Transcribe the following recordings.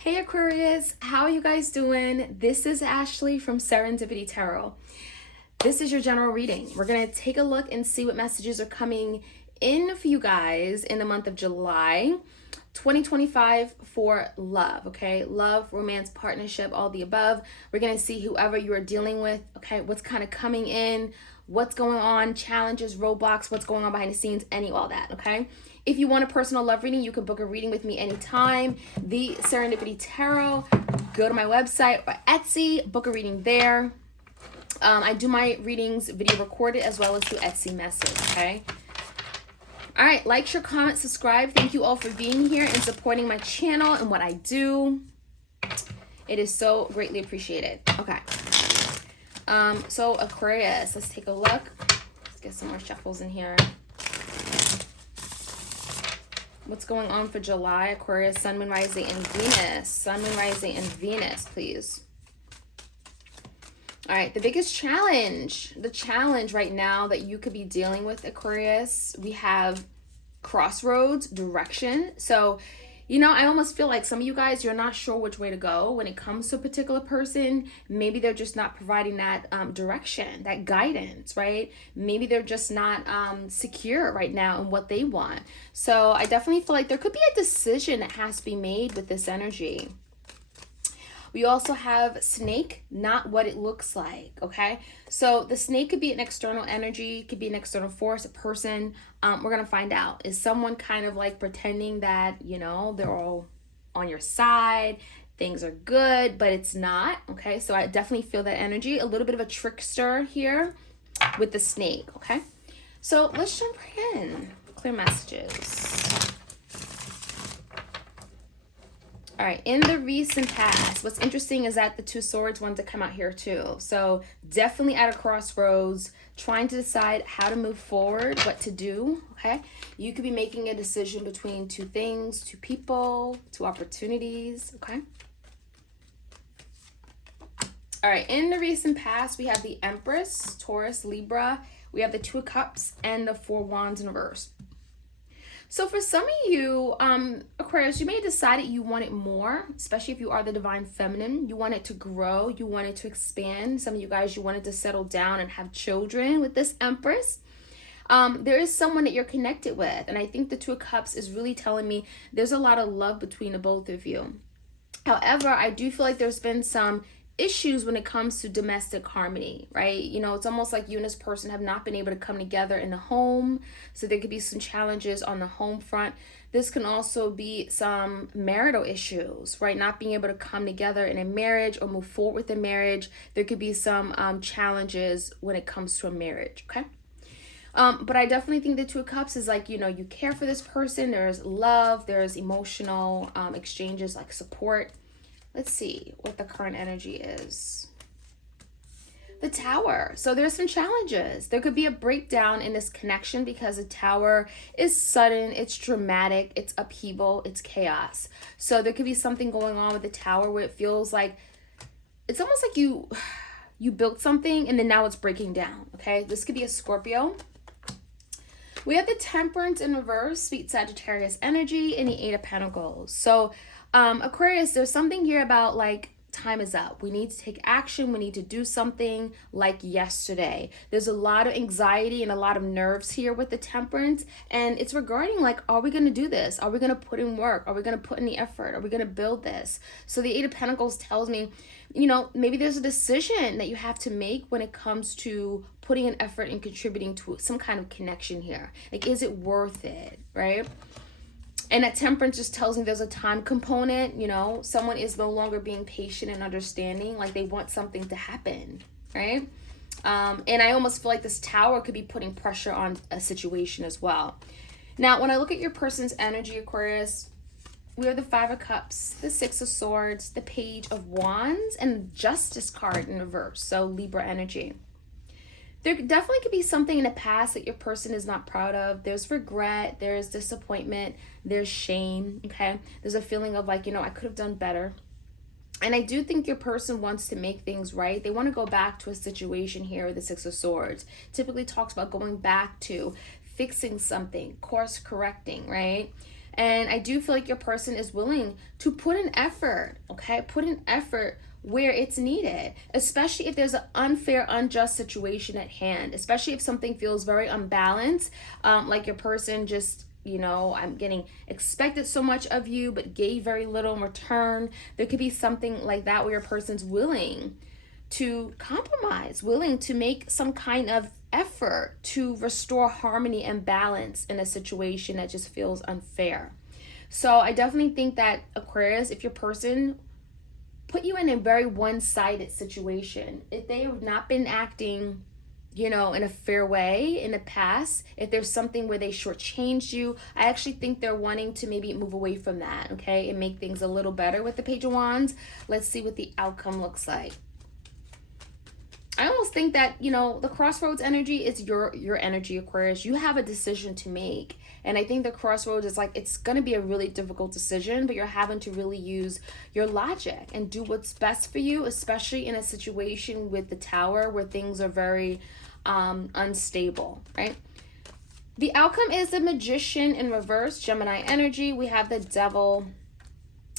Hey Aquarius, how are you guys doing? This is Ashley from Serendipity Tarot. This is your general reading. We're going to take a look and see what messages are coming in for you guys in the month of July 2025 for love, okay? Love, romance, partnership, all the above. We're going to see whoever you are dealing with, okay? What's kind of coming in, what's going on, challenges, roadblocks, what's going on behind the scenes, all that, okay? If you want a personal love reading, you can book a reading with me anytime. The Serendipity Tarot. Go to my website or Etsy, book a reading there. I do my readings video recorded as well as through Etsy message, okay? All right, like, share, comment, subscribe. Thank you all for being here and supporting my channel and what I do. It is so greatly appreciated. Okay. So Aquarius, let's take a look. Let's get some more shuffles in here. What's going on for July? Aquarius, Sun, Moon, Rising, and Venus. Sun, Moon, Rising, and Venus, please. All right, the biggest challenge, the challenge right now that you could be dealing with, Aquarius, we have crossroads, direction. So, I almost feel like some of you guys, you're not sure which way to go when it comes to a particular person. Maybe they're just not providing that direction, that guidance, right? Maybe they're just not secure right now in what they want. So I definitely feel like there could be a decision that has to be made with this energy. We also have snake, not what it looks like, okay? So the snake could be an external energy, could be an external force, a person. We're going to find out. Is someone kind of like pretending that, they're all on your side, things are good, but it's not, okay? So I definitely feel that energy. A little bit of a trickster here with the snake, okay? So let's jump right in. Clear messages. All right, in the recent past, what's interesting is that the Two Swords wanted to come out here too. So definitely at a crossroads, trying to decide how to move forward, what to do, okay? You could be making a decision between two things, two people, two opportunities, okay? All right, in the recent past, we have the Empress, Taurus, Libra. We have the Two of Cups and the Four Wands in reverse. So for some of you, Aquarius, you may have decided you wanted more, especially if you are the divine feminine. You want it to grow. You want it to expand. Some of you guys, you wanted to settle down and have children with this Empress. There is someone that you're connected with. And I think the Two of Cups is really telling me there's a lot of love between the both of you. However, I do feel like there's been some issues when it comes to domestic harmony, right? It's almost like you and this person have not been able to come together in the home. So there could be some challenges on the home front. This can also be some marital issues, right? Not being able to come together in a marriage or move forward with a marriage. There could be some challenges when it comes to a marriage, okay? But I definitely think the Two of Cups is like, you care for this person. There's love. There's emotional exchanges like support. Let's see what the current energy is. The Tower. So there's some challenges. There could be a breakdown in this connection because the Tower is sudden, it's dramatic, it's upheaval, it's chaos. So there could be something going on with the Tower where it feels like, it's almost like you built something and then now it's breaking down, okay? This could be a Scorpio. We have the Temperance in reverse, sweet Sagittarius energy, and the Eight of Pentacles. So Aquarius, there's something here about like time is up. We need to take action. We need to do something like yesterday. There's a lot of anxiety and a lot of nerves here with the Temperance. And it's regarding like, are we going to do this? Are we going to put in work? Are we going to put in the effort? Are we going to build this? So the Eight of Pentacles tells me, maybe there's a decision that you have to make when it comes to putting an effort and contributing to some kind of connection here. Like, is it worth it? Right? And that Temperance just tells me there's a time component, someone is no longer being patient and understanding, like they want something to happen, right? And I almost feel like this Tower could be putting pressure on a situation as well. Now, when I look at your person's energy, Aquarius, we have the Five of Cups, the Six of Swords, the Page of Wands, and the Justice card in reverse, so Libra energy. There definitely could be something in the past that your person is not proud of. There's regret, there's disappointment, there's shame, okay? There's a feeling of like, I could have done better. And I do think your person wants to make things right. They want to go back to a situation here with the Six of Swords. Typically talks about going back to fixing something, course correcting, right? And I do feel like your person is willing to put in effort, okay? Put in effort where it's needed, especially if there's an unfair, unjust situation at hand, especially if something feels very unbalanced, like your person just, I'm getting expected so much of you, but gave very little in return. There could be something like that where your person's willing to compromise, willing to make some kind of effort to restore harmony and balance in a situation that just feels unfair. So I definitely think that Aquarius, if your person put you in a very one-sided situation, if they have not been acting in a fair way in the past, if there's something where they shortchanged you, I actually think they're wanting to maybe move away from that, okay, and make things a little better with the Page of Wands. Let's see what the outcome looks like. I almost think that, the crossroads energy is your energy, Aquarius. You have a decision to make. And I think the crossroads is like, it's going to be a really difficult decision, but you're having to really use your logic and do what's best for you, especially in a situation with the Tower where things are very unstable, right? The outcome is the Magician in reverse, Gemini energy. We have the Devil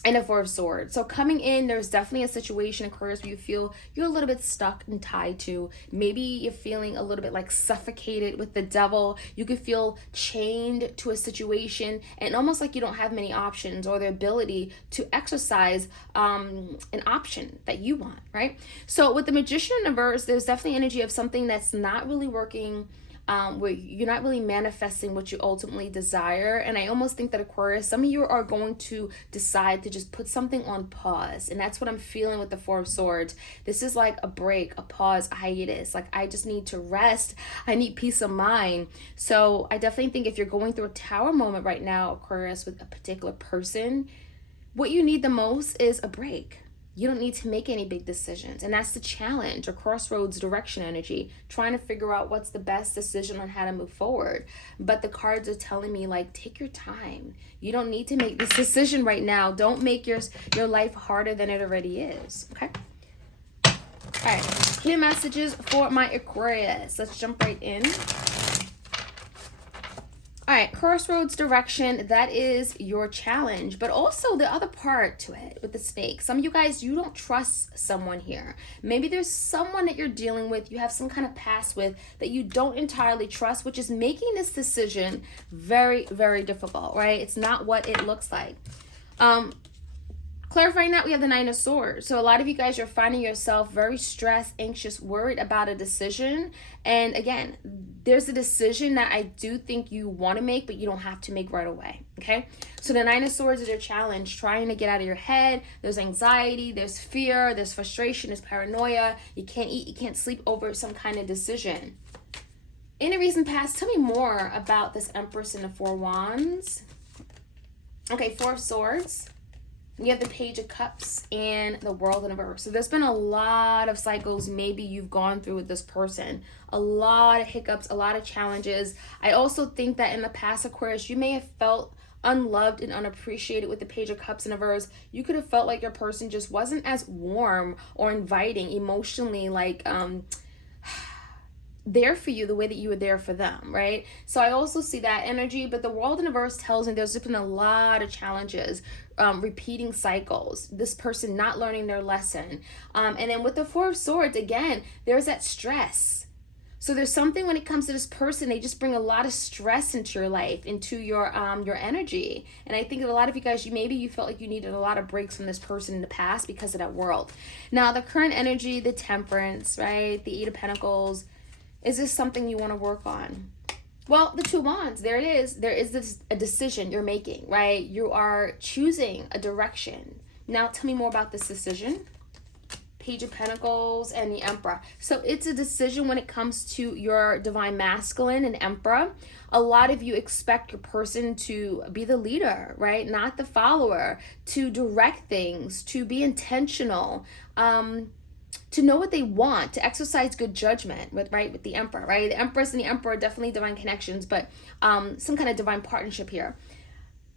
and a Four of Swords. So coming in, there's definitely a situation, Aquarius, where you feel you're a little bit stuck and tied to. Maybe you're feeling a little bit like suffocated with the Devil. You could feel chained to a situation and almost like you don't have many options or the ability to exercise an option that you want, right? So with the Magician in reverse, there's definitely energy of something that's not really working, where you're not really manifesting what you ultimately desire. And I almost think that Aquarius, some of you are going to decide to just put something on pause. And that's what I'm feeling with the Four of Swords. This is like a break, a pause, a hiatus. Like, I just need to rest. I need peace of mind. So I definitely think if you're going through a Tower moment right now, Aquarius, with a particular person, what you need the most is a break. You don't need to make any big decisions. And that's the challenge, or crossroads direction energy, trying to figure out what's the best decision on how to move forward. But the cards are telling me, like, take your time. You don't need to make this decision right now. Don't make your life harder than it already is, okay? All right, clear messages for my Aquarius. Let's jump right in. All right, crossroads direction, that is your challenge, but also the other part to it with the snake. Some of you guys, you don't trust someone here. Maybe there's someone that you're dealing with, you have some kind of past with that you don't entirely trust, which is making this decision very, very difficult, right? It's not what it looks like. Clarifying that, we have the Nine of Swords. So a lot of you guys are finding yourself very stressed, anxious, worried about a decision. And again, there's a decision that I do think you want to make, but you don't have to make right away, okay? So the Nine of Swords is your challenge, trying to get out of your head. There's anxiety, there's fear, there's frustration, there's paranoia. You can't eat, you can't sleep over some kind of decision. In the recent past, tell me more about this Empress and the Four Wands. Okay, Four of Swords. You have the Page of Cups and the World in reverse. So there's been a lot of cycles maybe you've gone through with this person. A lot of hiccups, a lot of challenges. I also think that in the past, Aquarius, you may have felt unloved and unappreciated with the Page of Cups in reverse. You could have felt like your person just wasn't as warm or inviting emotionally, like there for you the way that you were there for them, right? So I also see that energy, but the World in reverse tells me there's been a lot of challenges, repeating cycles, this person not learning their lesson. And then with the Four of Swords, again, there's that stress. So there's something when it comes to this person, they just bring a lot of stress into your life, into your energy. And I think that a lot of you guys, you felt like you needed a lot of breaks from this person in the past because of that World. Now the current energy, the Temperance, right? The Eight of Pentacles. Is this something you want to work on? Well, the Two of Wands, there it is. There is a decision you're making, right? You are choosing a direction. Now, tell me more about this decision. Page of Pentacles and the Emperor. So it's a decision when it comes to your Divine Masculine and Emperor. A lot of you expect your person to be the leader, right? Not the follower, to direct things, to be intentional, to know what they want, to exercise good judgment with the Emperor, right? The Empress and the Emperor are definitely divine connections, but some kind of divine partnership here.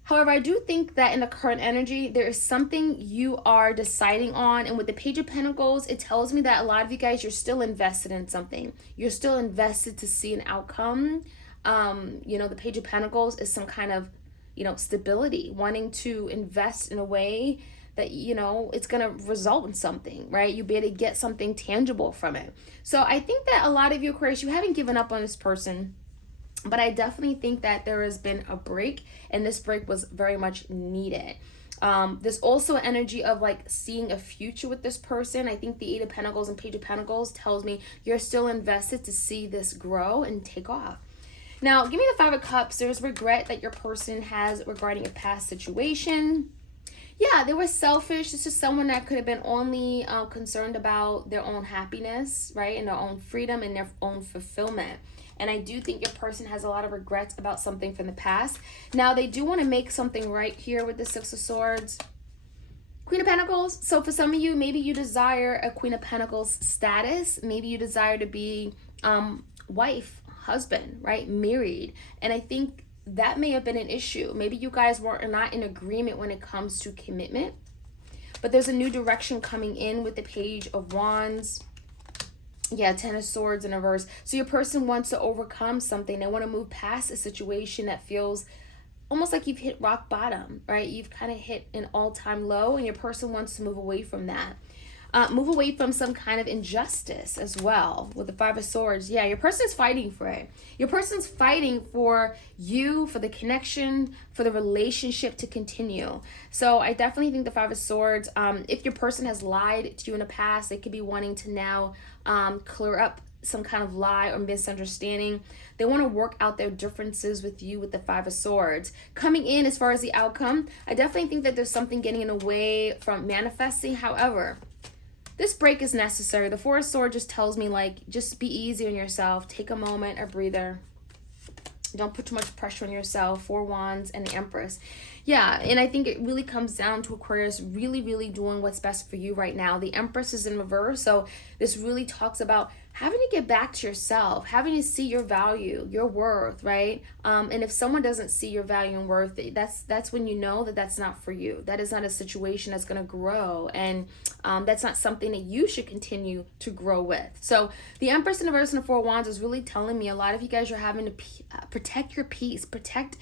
However, I do think that in the current energy, there is something you are deciding on. And with the Page of Pentacles, it tells me that a lot of you guys, you're still invested in something. You're still invested to see an outcome. The Page of Pentacles is some kind of stability, wanting to invest in a way that, it's going to result in something, right? You'll be able to get something tangible from it. So I think that a lot of you, Aquarius, you haven't given up on this person, but I definitely think that there has been a break, and this break was very much needed. There's also an energy of like seeing a future with this person. I think the Eight of Pentacles and Page of Pentacles tells me you're still invested to see this grow and take off. Now, give me the Five of Cups. There's regret that your person has regarding a past situation. Yeah, they were selfish. This is someone that could have been only concerned about their own happiness, right? And their own freedom and their own fulfillment. And I do think your person has a lot of regrets about something from the past. Now, they do want to make something right here with the Six of Swords. Queen of Pentacles. So for some of you, maybe you desire a Queen of Pentacles status. Maybe you desire to be wife, husband, right? Married. And I think that may have been an issue. Maybe you guys were not in agreement when it comes to commitment. But there's a new direction coming in with the Page of Wands. Yeah, Ten of Swords in reverse. So your person wants to overcome something. They want to move past a situation that feels almost like you've hit rock bottom, right? You've kind of hit an all-time low, and your person wants to move away from that. Move away from some kind of injustice as well with the Five of Swords. Yeah, your person's fighting for it. Your person's fighting for you, for the connection, for the relationship to continue. So I definitely think the Five of Swords, if your person has lied to you in the past, they could be wanting to now clear up some kind of lie or misunderstanding. They want to work out their differences with you with the Five of Swords. Coming in as far as the outcome, I definitely think that there's something getting in the way from manifesting. However, this break is necessary. The Four of Swords just tells me, like, just be easy on yourself. Take a moment, a breather. Don't put too much pressure on yourself. Four Wands and the Empress. Yeah, and I think it really comes down to Aquarius really, really doing what's best for you right now. The Empress is in reverse, so this really talks about having to get back to yourself, having to see your value, your worth, right? And if someone doesn't see your value and worth, that's when you know that that's not for you. That is not a situation that's going to grow, and that's not something that you should continue to grow with. So the Empress in reverse and the Four Wands is really telling me a lot of you guys are having to protect your peace, protect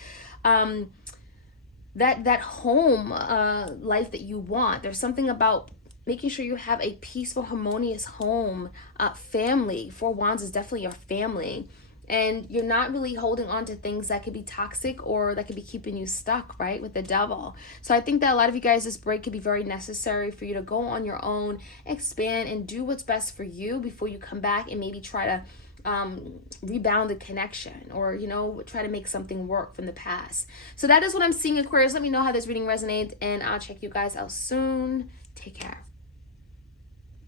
that home life that you want. There's something about making sure you have a peaceful, harmonious home, family. Four Wands is definitely your family. And you're not really holding on to things that could be toxic or that could be keeping you stuck, right, with the Devil. So I think that a lot of you guys, this break could be very necessary for you to go on your own, expand, and do what's best for you before you come back and maybe try to rebound the connection or, try to make something work from the past. So that is what I'm seeing, Aquarius. Let me know how this reading resonates, and I'll check you guys out soon. Take care.